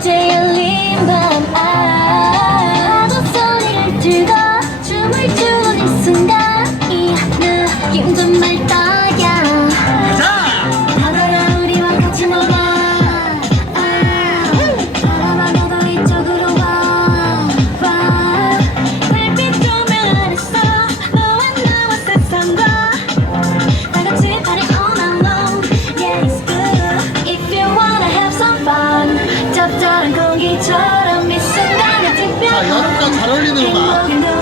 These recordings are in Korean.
제 열린 밤 아도 소리를 들고 哪儿里能买？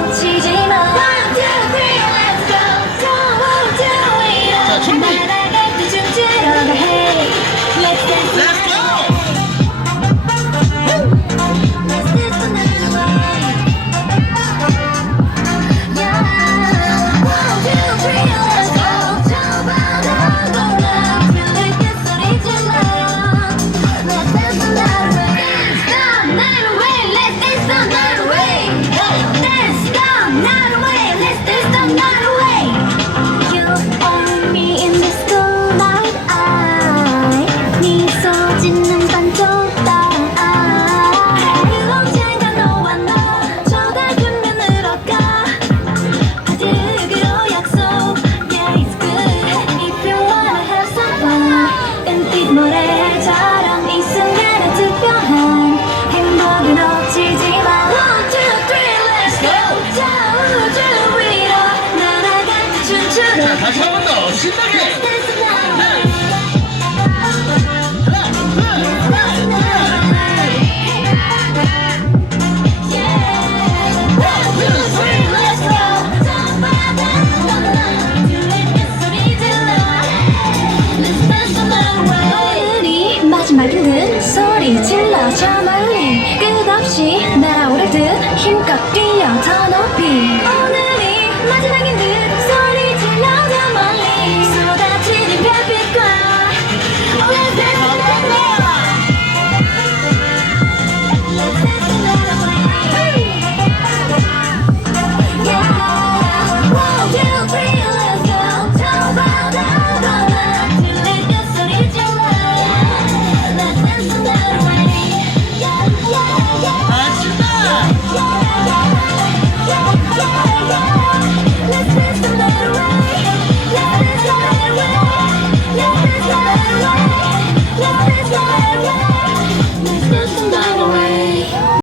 마지막 있는 소리 질러 저 멀리 끝없이 날아오르듯 힘껏 뛰어 더 높이 오늘이 마지막인 듯